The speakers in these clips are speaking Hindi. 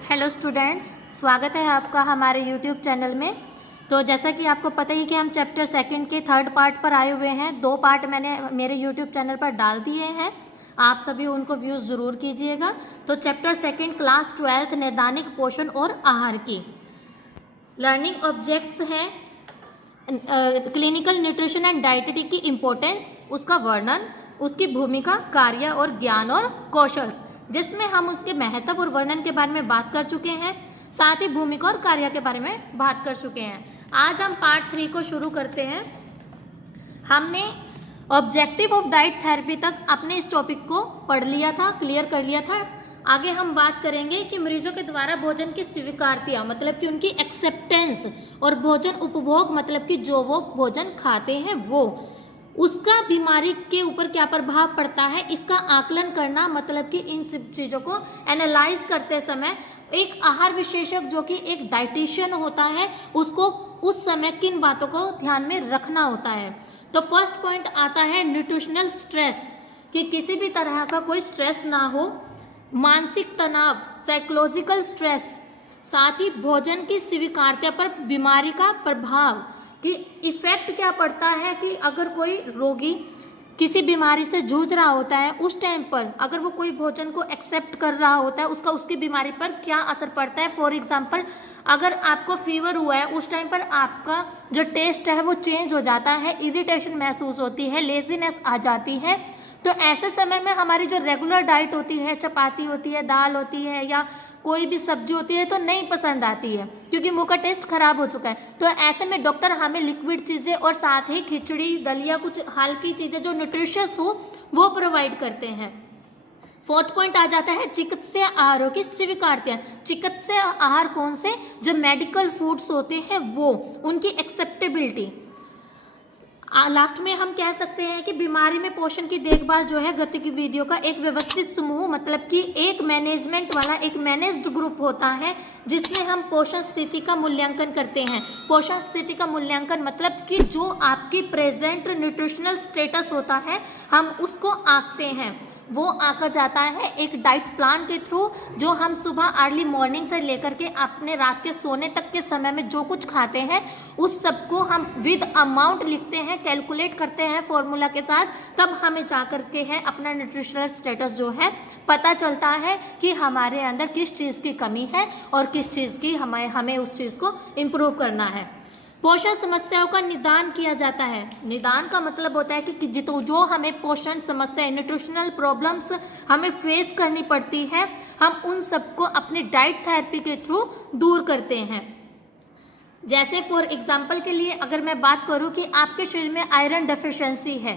हेलो स्टूडेंट्स, स्वागत है आपका हमारे यूट्यूब चैनल में। तो जैसा कि आपको पता ही कि हम चैप्टर सेकंड के थर्ड पार्ट पर आए हुए हैं। 2 पार्ट मैंने मेरे यूट्यूब चैनल पर डाल दिए हैं, आप सभी उनको व्यूज़ ज़रूर कीजिएगा। तो चैप्टर सेकंड क्लास 12th नैदानिक पोषण और आहार की लर्निंग ऑब्जेक्ट्स हैं। क्लिनिकल न्यूट्रिशन एंड डाइटिटी की इम्पोर्टेंस, उसका वर्णन, उसकी भूमिका, कार्य और ज्ञान और कौशल, जिसमें हम उसके महत्व और वर्णन के बारे में बात कर चुके हैं, साथ ही भूमिका और कार्य के बारे में बात कर चुके हैं। आज हम पार्ट 3 को शुरू करते हैं। हमने ऑब्जेक्टिव ऑफ डाइट थेरेपी तक अपने इस टॉपिक को पढ़ लिया था, क्लियर कर लिया था। आगे हम बात करेंगे कि मरीजों के द्वारा भोजन की स्वीकार्यता, मतलब कि उनकी एक्सेप्टेंस, और भोजन उपभोग, मतलब कि जो वो भोजन खाते हैं वो, उसका बीमारी के ऊपर क्या प्रभाव पड़ता है, इसका आकलन करना, मतलब कि इन सब चीज़ों को एनालाइज करते समय एक आहार विशेषज्ञ जो कि एक डाइटिशियन होता है, उसको उस समय किन बातों को ध्यान में रखना होता है। तो फर्स्ट पॉइंट आता है न्यूट्रिशनल स्ट्रेस, कि किसी भी तरह का कोई स्ट्रेस ना हो, मानसिक तनाव, साइकोलॉजिकल स्ट्रेस, साथ ही भोजन की स्वीकार्यता पर बीमारी का प्रभाव, कि इफेक्ट क्या पड़ता है, कि अगर कोई रोगी किसी बीमारी से जूझ रहा होता है उस टाइम पर अगर वो कोई भोजन को एक्सेप्ट कर रहा होता है, उसका उसकी बीमारी पर क्या असर पड़ता है। फॉर एग्जांपल, अगर आपको फीवर हुआ है उस टाइम पर आपका जो टेस्ट है वो चेंज हो जाता है, इरिटेशन महसूस होती है, लेजीनेस आ जाती है। तो ऐसे समय में हमारी जो रेगुलर डाइट होती है, चपाती होती है, दाल होती है या कोई भी सब्जी होती है, तो नहीं पसंद आती है क्योंकि मुंह का टेस्ट खराब हो चुका है। तो ऐसे में डॉक्टर हमें लिक्विड चीज़ें और साथ ही खिचड़ी, दलिया, कुछ हल्की चीज़ें जो न्यूट्रिशियस हो वो प्रोवाइड करते हैं। फोर्थ पॉइंट आ जाता है चिकित्सीय आहारों की स्वीकार्यता। चिकित्सीय आहार कौन से, जो मेडिकल फूड्स होते हैं वो, उनकी एक्सेप्टेबिलिटी। लास्ट में हम कह सकते हैं कि बीमारी में पोषण की देखभाल जो है गतिविधियों का एक व्यवस्थित समूह, मतलब कि एक मैनेजमेंट वाला एक मैनेज्ड ग्रुप होता है, जिसमें हम पोषण स्थिति का मूल्यांकन करते हैं। पोषण स्थिति का मूल्यांकन मतलब कि जो आपकी प्रेजेंट न्यूट्रिशनल स्टेटस होता है हम उसको आंकते हैं। वो आंका जाता है एक डाइट प्लान के थ्रू, जो हम सुबह अर्ली मॉर्निंग से लेकर के अपने रात के सोने तक के समय में जो कुछ खाते हैं उस सबको हम विद अमाउंट लिखते हैं, कैलकुलेट करते हैं फॉर्मूला के साथ, तब हमें जा करके है अपना न्यूट्रिशनल स्टेटस जो है पता चलता है कि हमारे अंदर किस चीज़ की कमी है और किस चीज़ की हमें उस चीज़ को इम्प्रूव करना है। पोषण समस्याओं का निदान किया जाता है। निदान का मतलब होता है कि जो हमें पोषण समस्याएं, न्यूट्रिशनल प्रॉब्लम्स हमें फेस करनी पड़ती है, हम उन सबको अपनी डाइट थेरेपी के थ्रू दूर करते हैं। जैसे फॉर एग्जांपल के लिए अगर मैं बात करूं कि आपके शरीर में आयरन डेफिशिएंसी है,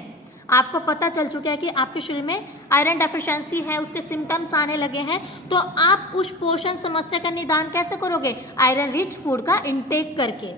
आपको पता चल चुका है कि आपके शरीर में आयरन डेफिशिएंसी है, उसके सिम्टम्स आने लगे हैं, तो आप उस पोषण समस्या का निदान कैसे करोगे? आयरन रिच फूड का इंटेक करके।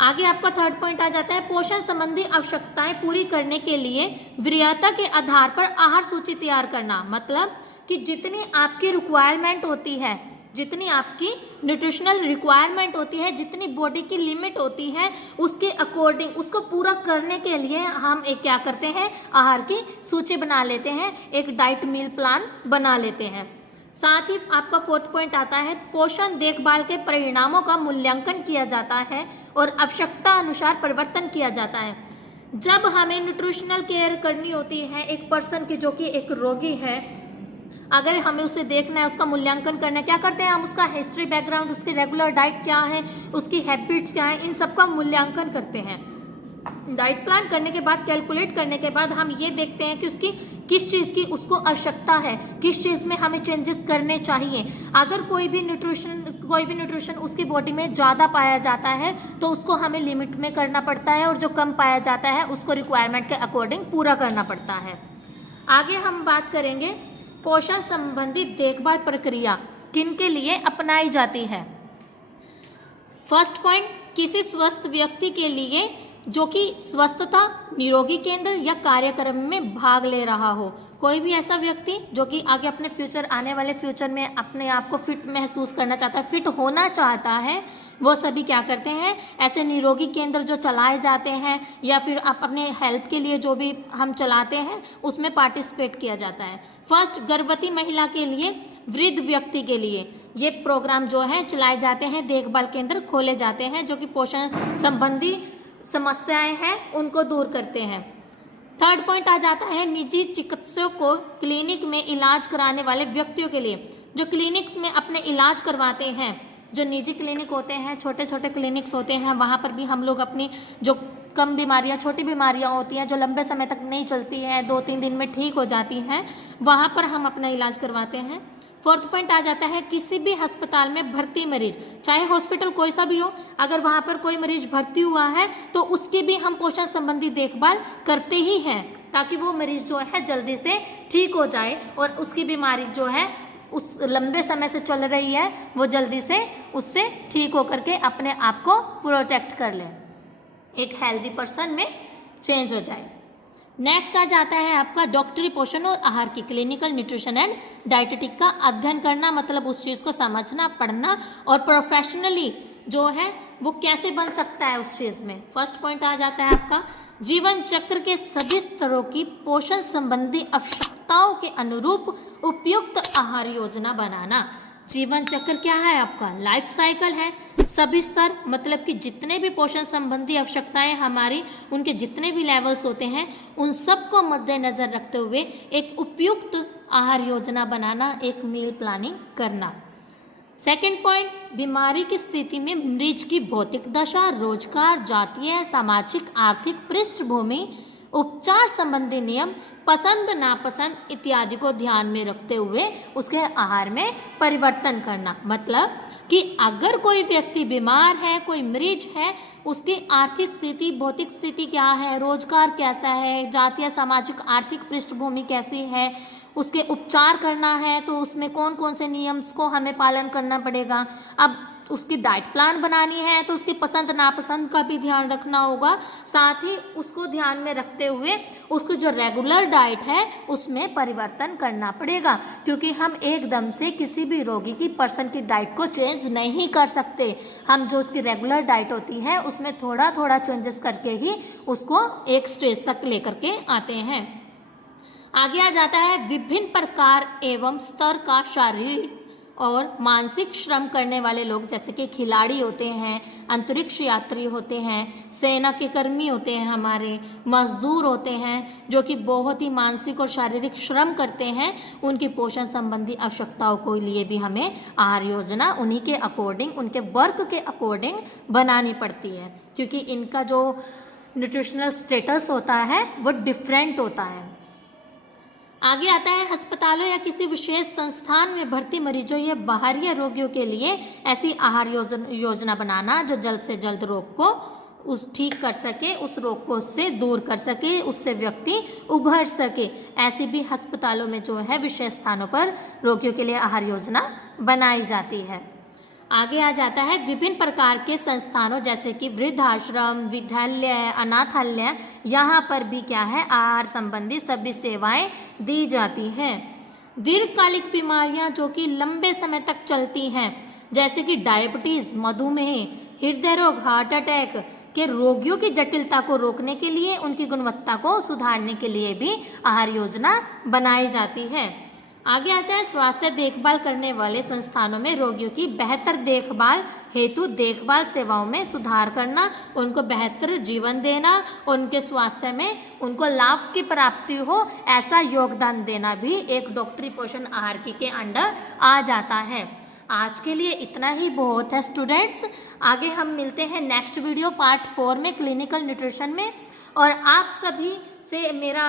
आगे आपका थर्ड पॉइंट आ जाता है पोषण संबंधी आवश्यकताएं पूरी करने के लिए वरीयता के आधार पर आहार सूची तैयार करना। मतलब कि जितनी आपकी रिक्वायरमेंट होती है, जितनी आपकी न्यूट्रिशनल रिक्वायरमेंट होती है, जितनी बॉडी की लिमिट होती है, उसके अकॉर्डिंग उसको पूरा करने के लिए हम एक क्या करते हैं, आहार की सूची बना लेते हैं, एक डाइट मील प्लान बना लेते हैं। साथ ही आपका फोर्थ पॉइंट आता है पोषण देखभाल के परिणामों का मूल्यांकन किया जाता है और आवश्यकता अनुसार परिवर्तन किया जाता है। जब हमें न्यूट्रिशनल केयर करनी होती है एक पर्सन की, जो कि एक रोगी है, अगर हमें उसे देखना है, उसका मूल्यांकन करना है, क्या करते हैं हम? उसका हिस्ट्री, बैकग्राउंड, उसकी रेगुलर डाइट क्या है, उसकी हैबिट्स क्या है, इन सब का मूल्यांकन करते हैं। डाइट प्लान करने के बाद, कैलकुलेट करने के बाद हम ये देखते हैं कि उसकी किस चीज़ की उसको आवश्यकता है, किस चीज़ में हमें चेंजेस करने चाहिए। अगर कोई भी न्यूट्रिशन उसकी बॉडी में ज़्यादा पाया जाता है तो उसको हमें लिमिट में करना पड़ता है, और जो कम पाया जाता है उसको रिक्वायरमेंट के अकॉर्डिंग पूरा करना पड़ता है। आगे हम बात करेंगे पोषण संबंधी देखभाल प्रक्रिया किन के लिए अपनाई जाती है। फर्स्ट पॉइंट, किसी स्वस्थ व्यक्ति के लिए जो कि स्वस्थता निरोगी केंद्र या कार्यक्रम में भाग ले रहा हो। कोई भी ऐसा व्यक्ति जो कि आगे अपने आने वाले फ्यूचर में अपने आप को फिट महसूस करना चाहता है, फिट होना चाहता है, वो सभी क्या करते हैं, ऐसे निरोगी केंद्र जो चलाए जाते हैं या फिर आप अपने हेल्थ के लिए जो भी हम चलाते हैं उसमें पार्टिसिपेट किया जाता है। फर्स्ट, गर्भवती महिला के लिए, वृद्ध व्यक्ति के लिए, ये प्रोग्राम जो है चलाए जाते हैं, देखभाल केंद्र खोले जाते हैं जो कि पोषण संबंधी समस्याएं हैं उनको दूर करते हैं। थर्ड पॉइंट आ जाता है निजी चिकित्सकों को क्लिनिक में इलाज कराने वाले व्यक्तियों के लिए। जो क्लिनिक्स में अपने इलाज करवाते हैं, जो निजी क्लिनिक होते हैं, छोटे छोटे क्लिनिक्स होते हैं, वहाँ पर भी हम लोग अपनी जो कम बीमारियाँ, छोटी बीमारियाँ होती हैं जो लंबे समय तक नहीं चलती हैं, 2-3 दिन में ठीक हो जाती हैं, वहाँ पर हम अपना इलाज करवाते हैं। फोर्थ पॉइंट आ जाता है किसी भी अस्पताल में भर्ती मरीज, चाहे हॉस्पिटल कोई सा भी हो, अगर वहाँ पर कोई मरीज भर्ती हुआ है तो उसकी भी हम पोषण संबंधी देखभाल करते ही हैं ताकि वो मरीज जो है जल्दी से ठीक हो जाए और उसकी बीमारी जो है उस लंबे समय से चल रही है वो जल्दी से उससे ठीक होकर के अपने आप को प्रोटेक्ट कर ले, एक हेल्दी पर्सन में चेंज हो जाए। नेक्स्ट आ जाता है आपका डॉक्टरी पोषण और आहार की, क्लिनिकल न्यूट्रिशन एंड डाइटेटिक का अध्ययन करना, मतलब उस चीज़ को समझना, पढ़ना और प्रोफेशनली जो है वो कैसे बन सकता है उस चीज़ में। फर्स्ट पॉइंट आ जाता है आपका जीवन चक्र के सभी स्तरों की पोषण संबंधी आवश्यकताओं के अनुरूप उपयुक्त आहार योजना बनाना। जीवन चक्र क्या है आपका? लाइफ साइकिल है। सभी स्तर मतलब कि जितने भी पोषण संबंधी आवश्यकताएं हमारी, उनके जितने भी लेवल्स होते हैं उन सब को मद्देनजर रखते हुए एक उपयुक्त आहार योजना बनाना, एक मील प्लानिंग करना। सेकेंड पॉइंट, बीमारी की स्थिति में मरीज की भौतिक दशा, रोजगार, जातीय, सामाजिक, आर्थिक पृष्ठभूमि, उपचार संबंधी नियम, पसंद नापसंद इत्यादि को ध्यान में रखते हुए उसके आहार में परिवर्तन करना। मतलब कि अगर कोई व्यक्ति बीमार है, कोई मरीज है, उसकी आर्थिक स्थिति, भौतिक स्थिति क्या है, रोजगार कैसा है, जातीय, सामाजिक, आर्थिक पृष्ठभूमि कैसी है, उसके उपचार करना है तो उसमें कौन कौन से नियम्स को हमें पालन करना पड़ेगा। अब उसकी डाइट प्लान बनानी है तो उसकी पसंद नापसंद का भी ध्यान रखना होगा, साथ ही उसको ध्यान में रखते हुए उसको जो रेगुलर डाइट है उसमें परिवर्तन करना पड़ेगा, क्योंकि हम एकदम से किसी भी रोगी की पर्सन की डाइट को चेंज नहीं कर सकते। हम जो उसकी रेगुलर डाइट होती है उसमें थोड़ा थोड़ा चेंजेस करके ही उसको एक स्टेज तक लेकर के आते हैं। आगे आ जाता है विभिन्न प्रकार एवं स्तर का शारीरिक और मानसिक श्रम करने वाले लोग, जैसे कि खिलाड़ी होते हैं, अंतरिक्ष यात्री होते हैं, सेना के कर्मी होते हैं, हमारे मजदूर होते हैं जो कि बहुत ही मानसिक और शारीरिक श्रम करते हैं, उनकी पोषण संबंधी आवश्यकताओं के लिए भी हमें आहार योजना उन्हीं के अकॉर्डिंग, उनके वर्क के अकॉर्डिंग बनानी पड़ती है, क्योंकि इनका जो न्यूट्रिशनल स्टेटस होता है वो डिफरेंट होता है। आगे आता है अस्पतालों या किसी विशेष संस्थान में भर्ती मरीजों या बाहरी रोगियों के लिए ऐसी आहार योजना बनाना जो जल्द से जल्द रोग को ठीक कर सके, उस रोग को उससे दूर कर सके, उससे व्यक्ति उभर सके। ऐसे भी अस्पतालों में जो है विशेष स्थानों पर रोगियों के लिए आहार योजना बनाई जाती है। आगे आ जाता है विभिन्न प्रकार के संस्थानों जैसे कि वृद्धाश्रम, विद्यालय, अनाथालय, यहाँ पर भी क्या है आहार संबंधी सभी सेवाएं दी जाती हैं। दीर्घकालिक बीमारियां जो कि लंबे समय तक चलती हैं, जैसे कि डायबिटीज़, मधुमेह, हृदय रोग, हार्ट अटैक के रोगियों की जटिलता को रोकने के लिए, उनकी गुणवत्ता को सुधारने के लिए भी आहार योजना बनाई जाती है। आगे आता है स्वास्थ्य देखभाल करने वाले संस्थानों में रोगियों की बेहतर देखभाल हेतु देखभाल सेवाओं में सुधार करना, उनको बेहतर जीवन देना और उनके स्वास्थ्य में उनको लाभ की प्राप्ति हो, ऐसा योगदान देना भी एक डॉक्टरी पोषण आहार की के अंडर आ जाता है। आज के लिए इतना ही बहुत है स्टूडेंट्स। आगे हम मिलते हैं नेक्स्ट वीडियो पार्ट 4 में क्लिनिकल न्यूट्रिशन में, और आप सभी से मेरा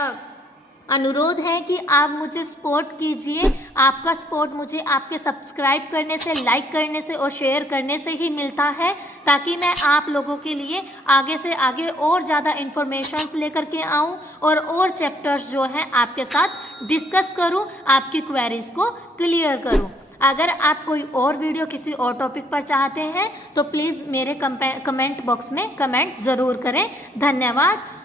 अनुरोध है कि आप मुझे सपोर्ट कीजिए। आपका सपोर्ट मुझे आपके सब्सक्राइब करने से, लाइक करने से और शेयर करने से ही मिलता है, ताकि मैं आप लोगों के लिए आगे से आगे और ज़्यादा इन्फॉर्मेशंस लेकर के आऊँ और चैप्टर्स जो हैं आपके साथ डिस्कस करूँ, आपकी क्वेरीज को क्लियर करूँ। अगर आप कोई और वीडियो किसी और टॉपिक पर चाहते हैं तो प्लीज़ मेरे कमेंट बॉक्स में कमेंट ज़रूर करें। धन्यवाद।